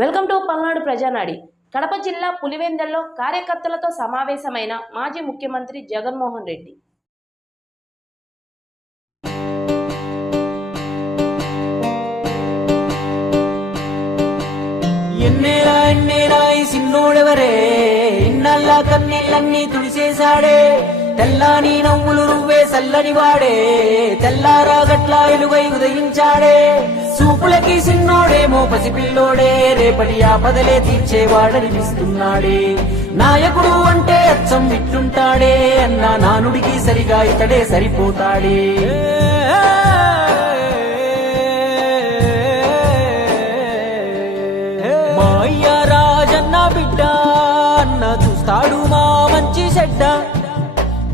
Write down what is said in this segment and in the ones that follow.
Welcome to Palnadu Prajanadi. Kadapa జిల్లా పులివెందల్లో కార్యకర్తలతో సమావేశమైన మాజీ ముఖ్యమంత్రి జగన్మోహన్ రెడ్డి. ఎన్నేరా ఎన్నేరా ఈ సిన్నోడెవరే? ఇన్నల్ల కన్నీళ్ళన్నీ తుడిసేశాడే. తెల్లాని నవ్వులు నువ్వే చల్లని వాడే. తెల్లారాగట్లా ఎలుగై ఉదయించాడే. చూపులకి సిన్నోడేమో పసిపిల్లోడే రేపటి ఆపదలే తీర్చేవాడనిపిస్తున్నాడే. నాయకుడు అంటే అచ్చం విట్టుంటాడే. అన్న నానుడికి సరిగా ఇతడే సరిపోతాడే. మా అయ్య రాజన్న బిడ్డ అన్న చూస్తాడు మా మంచి చెడ్డ.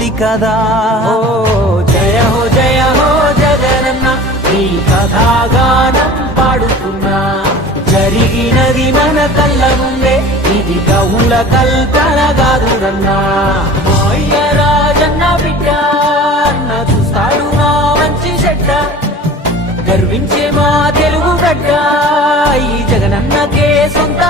స్ఫూర్తి కదా ఓ జయ హో జయ హో జగనన్న నీ కథాగానం పాడుతున్నా. జరిగినది మన కళ్ళ ముందే ఇది కవుల కల్పన కాదురన్నా. మాయ రాజన్న బిడ్డ అన్న చూస్తాడు నా మంచి చెడ్డ. గర్వించే మా తెలుగు గడ్డ ఈ జగనన్నకే సొంత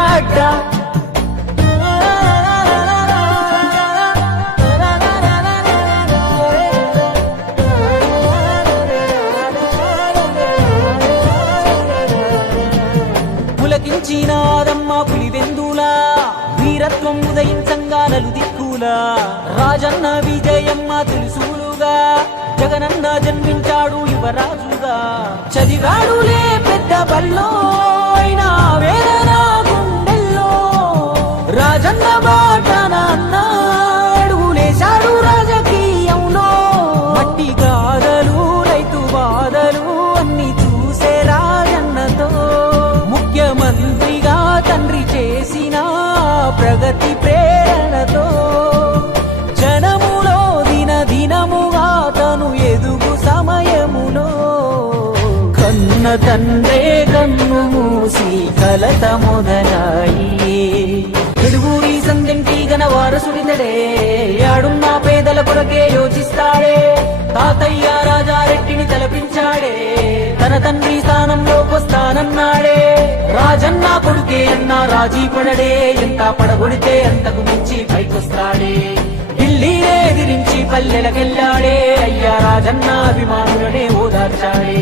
వీరత్వం ఉదయించంగా నలు దిక్కులా. రాజన్న విజయమ్మ తెలుసులుగా జగనన్న జన్మించాడు యువరాజుగా. చదివాడులే పెద్ద బల్లో ప్రగతి ప్రేరణతో జనములో దిన దినముగా తను ఎదుగు సమయములో. కన్న తండ్రే కన్ను మూసి కలత మొదలాయి ఎడుగురి సందింటి గన వారసుడితడే నా పేదల కొరకే యోచిస్తాడే. తాతయ్య రాజారెడ్డిని తలపించాడే తన తండ్రి స్థానంలోకొస్తానన్నాడే రాజన్న కొడుకే అన్న రాజీ పడడే ఎంత పడగొడితే అంతకు మించి పైకొస్తాడే. ఢిల్లీనే ఎదిరించి పల్లెలకెళ్ళాడే అయ్యా రాజన్న అభిమానులనే ఓదార్చాడే.